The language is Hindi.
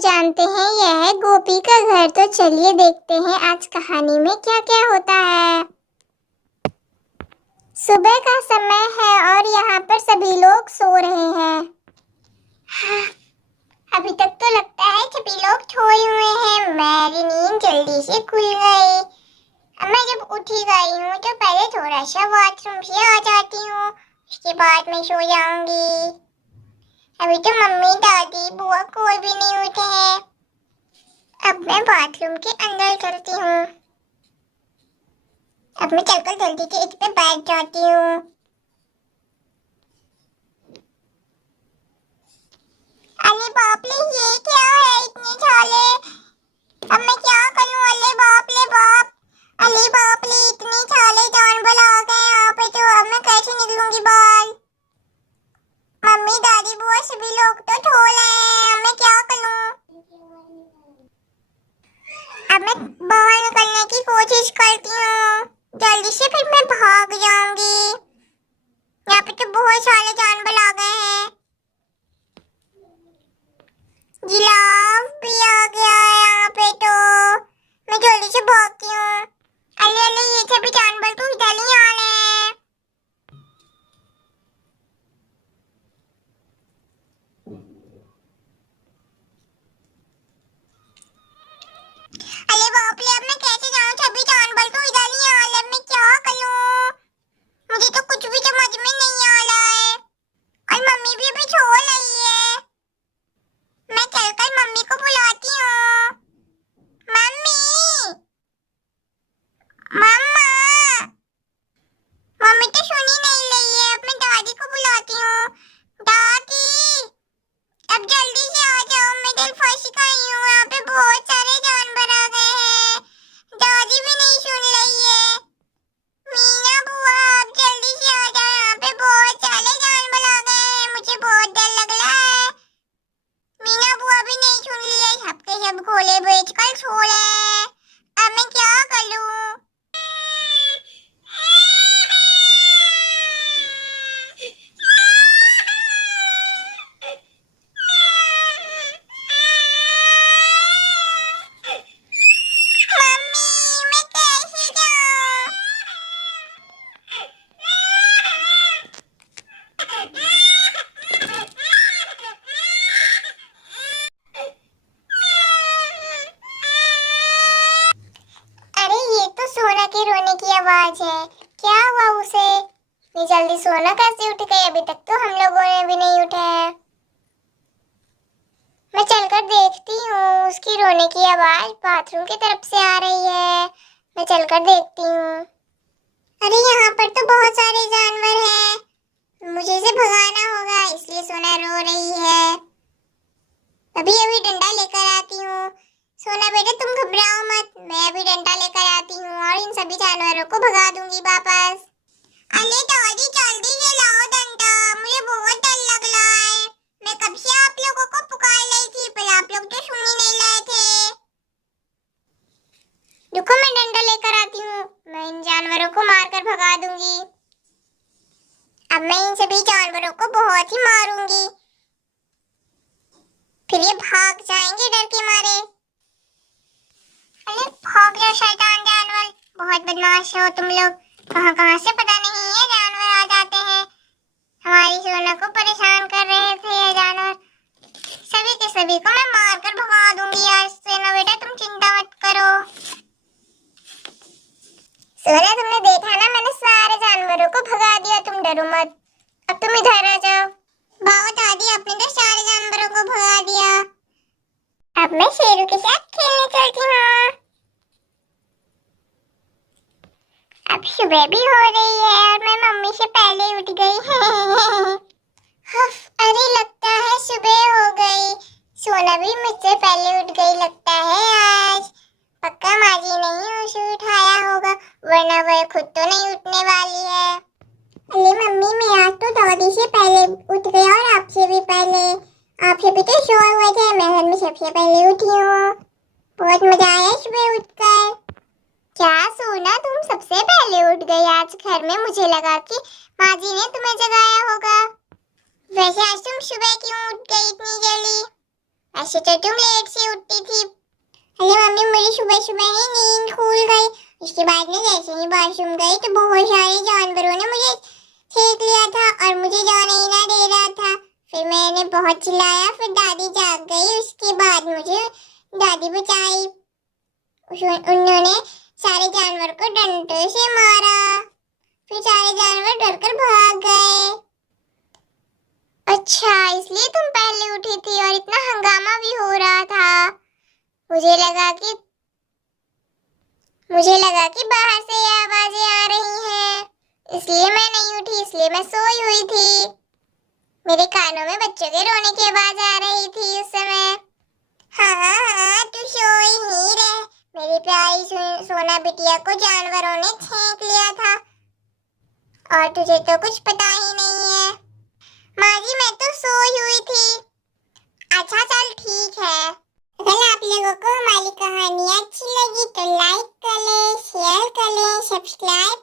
जानते हैं यह है गोपी का घर। तो चलिए देखते हैं आज कहानी में क्या क्या होता है। सुबह का समय है और यहाँ पर सभी लोग सो रहे हैं। अभी तक तो लगता है सभी लोग सोए हुए हैं। मेरी नींद जल्दी से खुल गई। मैं जब उठी गई हूँ तो पहले थोड़ा सा वॉशरूम से आ जाती हूँ, उसके बाद मैं सो जाऊंगी। अभी तो मम्मी दादी बुआ कोई भी नहीं उठे हैं। अब मैं बाथरूम के अंदर चलती हूँ। अब मैं चलकर जल्दी से इस पे बैठ जाती हूँ। अरे बाप रे, ये क्या है इतने छाले। अब मैं क्या करूँ। अरे बाप रे बाप, अरे बाप रे इतने छाले जानवर आ गए यहाँ पे। तो अब मैं कैसे निकलूंगी बाहर। मम्मी दादी बुआ सभी लोग तो सो रहे हैं। अब मैं क्या करूँ। अब मैं बाहर निकलने की कोशिश करती हूँ जल्दी से, फिर मैं भाग जाऊंगी। यहाँ पे तो बहुत सारे जानवर आ गए हैं। जिराफ भी आ गया है यहाँ पे। तो मैं जल्दी से भागती हूँ। अरे अरे ये सभी जानवर तो इधर ही आ रहे हैं। अरे बाप रे, अब मैं कैसे जाऊँ। सभी जानवर तो इधर ही आ रहे हैं। मैं क्या करूँ। मुझे तो कुछ भी समझ में नहीं आ रहा है। और मम्मी भी अभी सो रही है। मैं चलकर मम्मी को बुलाती हूँ। मम्मी, मम्मा। मम्मी तो सुन ही नहीं रही है। अब मैं दादी को बुलाती हूँ। दादी, अब जल्दी से आ जाओ। मैं दिल फंस गई हूँ। यहाँ पे बहुत सारे जानवर आ गए हैं। दादी भी नहीं सुन रही है। मीना बुआ, आप जल्दी से आ जाओ। यहाँ पे बहुत सारे जानवर आ गए हैं। मुझे बहुत डर लग रहा है। मीना बुआ भी नहीं सुन रही है। सबके सब खोले बेच कर सो रहे हैं। अब मैं क्या करूँ। रोने की आवाज है। क्या हुआ उसे। ये जल्दी सोना कैसे उठ गई। अभी तक तो हम लोगों ने भी नहीं उठा है। मैं चलकर देखती हूँ। उसकी रोने की आवाज बाथरूम की तरफ से आ रही है। मैं चलकर देखती हूँ। अरे यहाँ पर तो बहुत सारे जानवर हैं। मुझे इसे भगाना होगा, इसलिए सोना रो रही है। अभी अभी डंडा लेकर आती हूँ। सोना बेटा तुम घबराओ मत, मैं अभी डंडा लेकर आती हूँ और इन सभी जानवरों को भगा दूंगी वापस। अरे दादी जल्दी से लाओ डंडा, मुझे बहुत डर लग रहा है। मैं कब से आप लोगों को पुकार रही थी पर आप लोग तो सुन ही नहीं रहे थे। रुको मैं डंडा लेकर आती हूँ। मैं इन जानवरों को मारकर भगा दूंगी। अब मैं इन सभी जानवरों को बहुत ही मारूंगी, फिर ये भाग जाएंगे डर के मारे। अरे भाग जाओ शैतान जानवर, बहुत बदमाश हो तुम लोग। कहाँ कहाँ से पता नहीं ये जानवर आ जाते हैं। हमारी सोना को परेशान कर रहे थे ये जानवर। सभी के सभी को मैं मारकर भगा दूंगी आज से। ना बेटा तुम चिंता मत करो। सोना तुमने देखा ना, मैंने सारे जानवरों को भगा दिया। तुम डरो मत। अब तुम इधर आ जाओ। वाह दादी, आपने तो सारे जानवरों को भगा दिया। अब मैं शेरू के साथ खेलने चलती हूँ। अब सुबह भी हो रही है और मैं मम्मी से पहले उठ गई। अरे लगता है सुबह हो गई। सोना भी मुझसे पहले उठ गई लगता है आज। पक्का माजी नहीं उसे उठाया होगा, वरना वह खुद तो नहीं उठने वाली है। अरे मम्मी, मैं आज तो दादी से पहले उठ गई और आपसे भी पहले। आपसे भी तो सोए हुए थे, मैं घर में सबसे पहले उठी हूँ। बहुत मजा आया सुबह उठकर। क्या सोना तुम सबसे पहले उठ गई आज घर में। मुझे लगा कि माँ जी ने तुम्हें जगाया होगा। वैसे आज तुम सुबह क्यों उठ गई इतनी जल्दी। ऐसे तो तुम लेट से उठती थी। अरे मम्मी मेरी सुबह सुबह ही नींद खुल गई। उसके बाद में जैसे ही वॉशरूम गई तो बहुत सारे जानवरों ने मुझे छेक लिया था और मुझे जाने ही ना दे रहा था। फिर मैंने बहुत चिल्लाया, फिर दादी जाग गई। उसके बाद मुझे दादी बचाई। उन्होंने सारे जानवर को डंडे से मारा। फिर सारे जानवर डरकर भाग गए। अच्छा, इसलिए तुम पहले उठी थी और इतना हंगामा भी हो रहा था। मुझे लगा कि बाहर से ये आवाजें आ रही हैं, इसलिए मैं नहीं उठी, इसलिए मैं सोई हुई थी। मेरे कानों में बच्चों के रोने की आवाज आ रही थी उस समय। हाँ, तू सोई ही रह। मेरी प्यारी सोना बिटिया को जानवरों ने छेक लिया था और तुझे तो कुछ पता ही नहीं है। माँ जी, मैं तो सोई हुई थी। अच्छा चल ठीक है। अगर आप लोगों को हमारी कहानी अच्छी लगी तो लाइक कर लें, शेयर कर लें, सब्सक्राइब